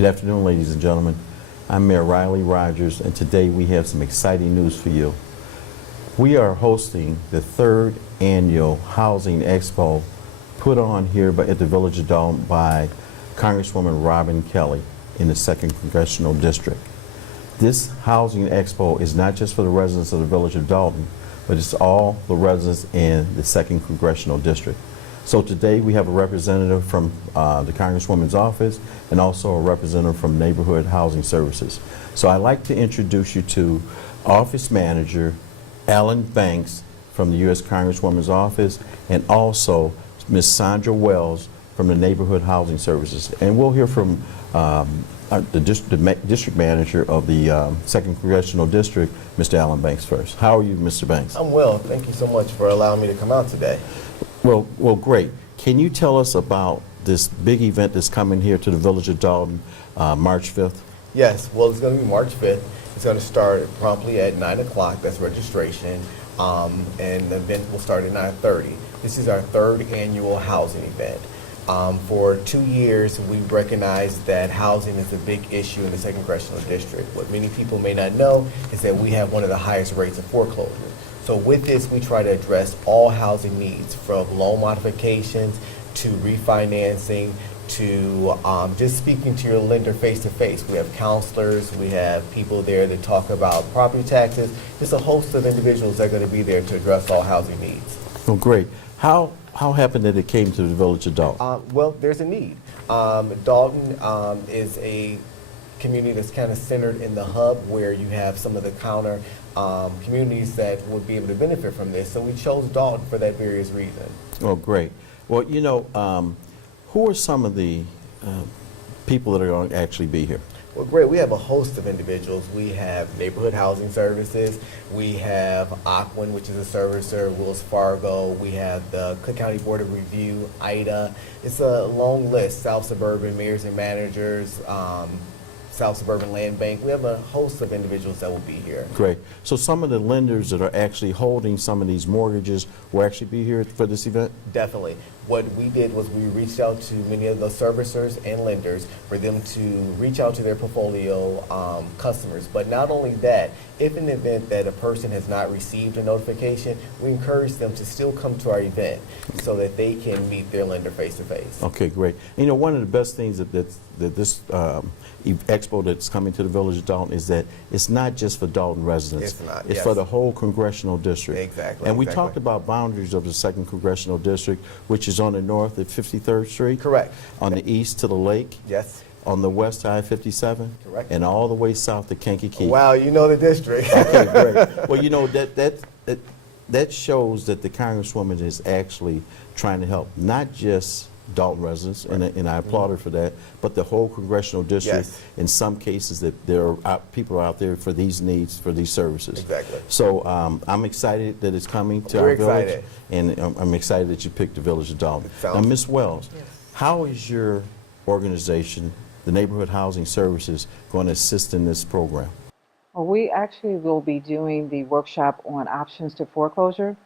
Good afternoon, ladies and gentlemen. I'm Mayor Riley Rogers, and today we have some exciting news for you. We are hosting the third annual Housing Expo put on here at the Village of Dalton by Congresswoman Robin Kelly in the 2nd Congressional District. This Housing Expo is not just for the residents of the Village of Dalton, but it's all the residents in the 2nd Congressional District. So today we have a representative from the Congresswoman's office and also a representative from Neighborhood Housing Services. So I'd like to introduce you to Office Manager Alan Banks from the U.S. Congresswoman's office and also Ms. Sandra Wells from the Neighborhood Housing Services. And we'll hear from the district manager of the 2nd Congressional District, Mr. Alan Banks first. How are you, Mr. Banks? I'm well. Thank you so much for allowing me to come out today. Well, great. Can you tell us about this big event that's coming here to the Village of Dalton March 5th? Yes, well, it's going to be March 5th. It's going to start promptly at 9 o'clock. That's registration. And the event will start at 9:30. This is our third annual housing event. For 2 years, we've recognized that housing is a big issue in the 2nd Congressional District. What many people may not know is that we have one of the highest rates of foreclosure. So with this, we try to address all housing needs, from loan modifications to refinancing to just speaking to your lender face-to-face. We have counselors, we have people there to talk about property taxes. There's a host of individuals that are going to be there to address all housing needs. Oh, great. How happened that it came to the Village of Dalton? Well, there's a need. Dalton is a community that's kind of centered in the hub where you have some of the counter communities that would be able to benefit from this. So we chose Dalton for that various reason. Oh, great. Well, you know, who are some of the people that are going to actually be here? Well, great. We have a host of individuals. We have Neighborhood Housing Services. We have Ocwen, which is a servicer, Wells Fargo. We have the Cook County Board of Review, IDA. It's a long list. South Suburban Mayors and Managers, South Suburban Land Bank. We have a host of individuals that will be here. Great. So some of the lenders that are actually holding some of these mortgages will actually be here for this event? Definitely. What we did was we reached out to many of the servicers and lenders for them to reach out to their portfolio customers. But not only that, if in the event that a person has not received a notification, we encourage them to still come to our event so that they can meet their lender face-to-face. Okay, great. You know, one of the best things that this expo that's coming to the Village of Dalton is that it's not just for Dalton residents. It's not, It's yes. for the whole Congressional District. Exactly. And we exactly. talked about boundaries of the 2nd Congressional District, which is on the north at 53rd Street. Correct. On the east to the lake. Yes. On the west to I-57. Correct. And all the way south to Kankakee. Wow, you know the district. Okay, great. Well, you know, that shows that the Congresswoman is actually trying to help not just Dalton residents, and I applaud her for that, but the whole Congressional District. Yes. In some cases, that there are people out there for these needs, for these services. Exactly. So I'm excited that it's coming to We're our village, excited. and I'm excited that you picked the Village of Dalton. Now, Sounds- Ms. Wells, how is your organization, the Neighborhood Housing Services, going to assist in this program? Well, we actually will be doing the workshop on options to foreclosure.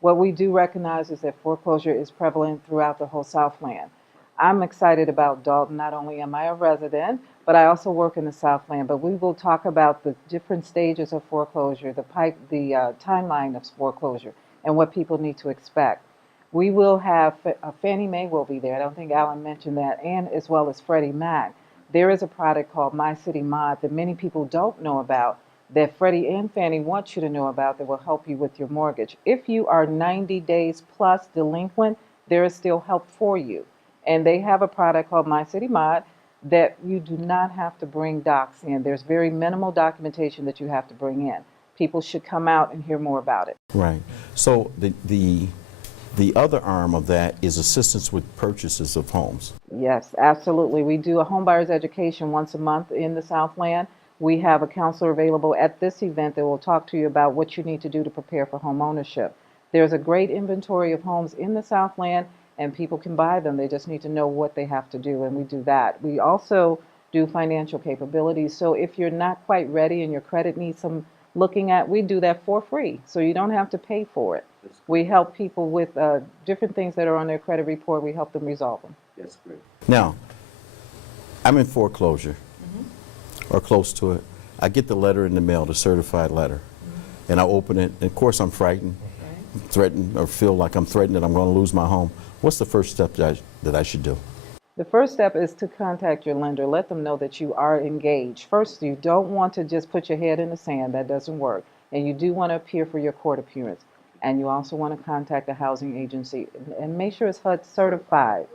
What we do recognize is that foreclosure is prevalent throughout the whole Southland. I'm excited about Dalton. Not only am I a resident, but I also work in the Southland. But we will talk about the different stages of foreclosure, the timeline of foreclosure, and what people need to expect. We will have Fannie Mae will be there. I don't think Alan mentioned that, and as well as Freddie Mac. There is a product called My City Mod that many people don't know about, that Freddie and Fannie want you to know about, that will help you with your mortgage. If you are 90 days plus delinquent, there is still help for you. And they have a product called My City Mod that you do not have to bring docs in. There's very minimal documentation that you have to bring in. People should come out and hear more about it. Right. So the other arm of that is assistance with purchases of homes. Yes, absolutely. We do a home buyer's education once a month in the Southland. We have a counselor available at this event that will talk to you about what you need to do to prepare for home ownership. There's a great inventory of homes in the Southland, and people can buy them. They just need to know what they have to do, and we do that. We also do financial capabilities. So if you're not quite ready and your credit needs some looking at, we do that for free, so you don't have to pay for it. We help people with different things that are on their credit report. We help them resolve them. That's great. Now, I'm in foreclosure or close to it. I get the letter in the mail, the certified letter, and I open it. And of course, I'm frightened, threatened, or feel like I'm threatened that I'm going to lose my home. What's the first step that I should do? The first step is to contact your lender. Let them know that you are engaged. First, you don't want to just put your head in the sand. That doesn't work. And you do want to appear for your court appearance. And you also want to contact a housing agency and make sure it's HUD certified.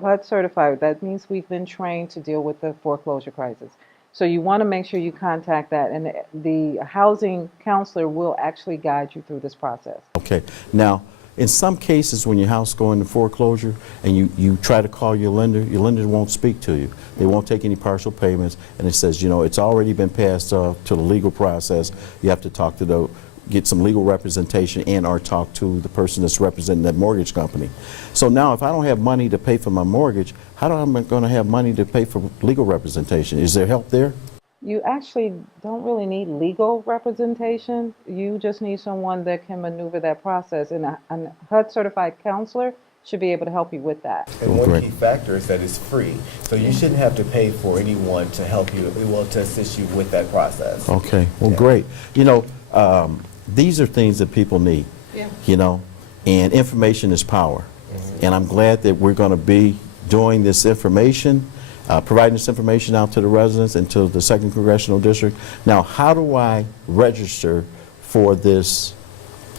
HUD certified. That means we've been trained to deal with the foreclosure crisis. So you want to make sure you contact that, and the housing counselor will actually guide you through this process. Okay. Now, in some cases, when your house go into foreclosure and you try to call your lender won't speak to you. They won't take any partial payments, and it says, you know, it's already been passed to the legal process. You have to talk to get some legal representation and or talk to the person that's representing that mortgage company. So now if I don't have money to pay for my mortgage, how am I going to have money to pay for legal representation? Is there help there? You actually don't really need legal representation. You just need someone that can maneuver that process, and a HUD certified counselor should be able to help you with that. And one Great. key factor is that it's free. So you shouldn't have to pay for anyone to help you, to assist you with that process. Okay, well, Yeah. great. You know, these are things that people need, you know, and information is power. And I'm glad that we're going to be doing this information, providing this information out to the residents and to the 2nd Congressional District. Now, how do I register for this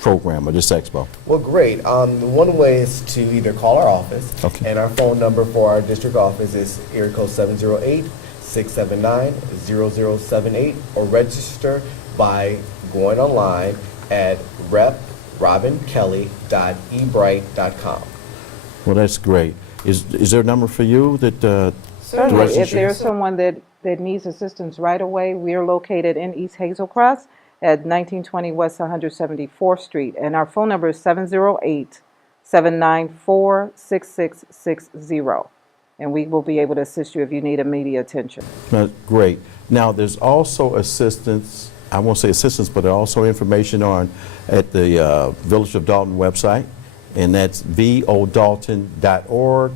program or this expo? Well, great. One way is to either call our office, Okay. and our phone number for our district office is area code 708-679-0078, or register by going online at reprobinkelly.ebright.com. Well, that's great. Is there a number for you that Certainly, if register? there's someone that needs assistance right away, we are located in East Hazel Crest at 1920 West 174th Street, and our phone number is 708-794-6660, and we will be able to assist you if you need immediate attention. Great. Now, there's also assistance, I won't say assistance, but there's also information at the Village of Dalton website, and that's vodalton.org,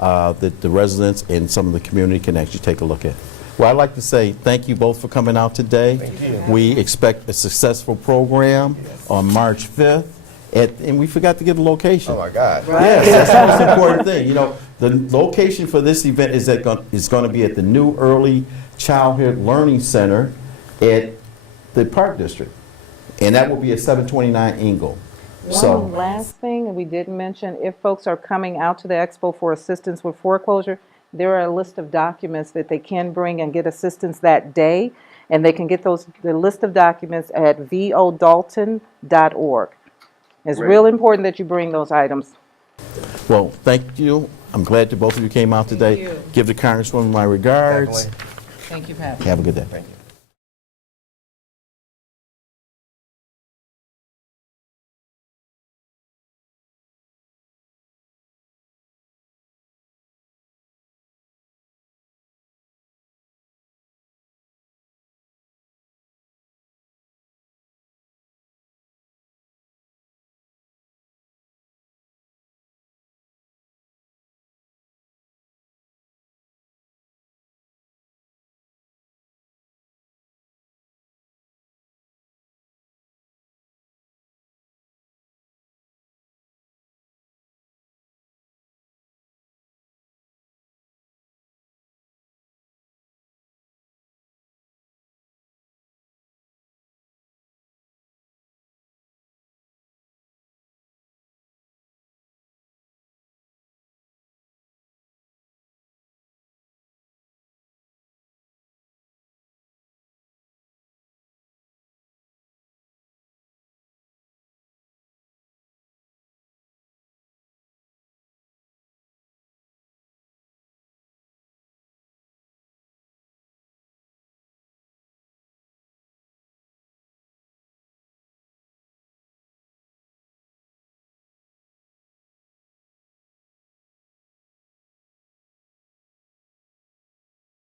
that the residents and some of the community can actually take a look at. Well, I'd like to say thank you both for coming out today. Thank you. We expect a successful program on March 5th, and we forgot to give the location. Oh my God. Yes, that's the most important thing. You know, the location for this event is going to be at the new Early Childhood Learning Center at the Park District, and that will be at 729 Ingle. One last thing that we didn't mention, if folks are coming out to the expo for assistance with foreclosure, there are a list of documents that they can bring and get assistance that day, and they can get the list of documents at vodalton.org. It's real important that you bring those items. Well, thank you. I'm glad that both of you came out today. you. Give the Congresswoman my regards. Definitely. Thank you, Pat. Have a good day. Thank you.